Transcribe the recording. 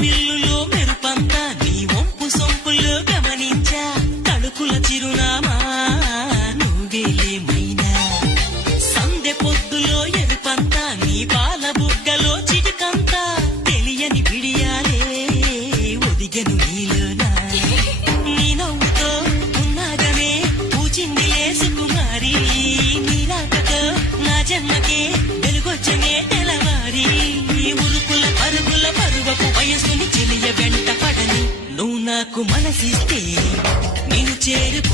విల్లులో మెరుపంతా నీ వంపు సొంపుల్లో గమనించా తడుకుల చిరునామా నువ్వేలేమైనా సందె పొద్దులో ఎరుపంతా నీ పాల బుగ్గలో చిటికంతా తెలియని బిడియాలే ఒదిగెను నీలోనా నీ నవ్వుతో ఉన్నాగమే పూచిందిలే సుకుమారి నీ రాకతో నా జన్మకే వెలుగొచ్చనే తెలవారి ఉరుకుల పరుగుల పరువపు వయసుని చెలియ వెంట పడని నువ్వు నాకు మనసిస్తే నేను చేరుకో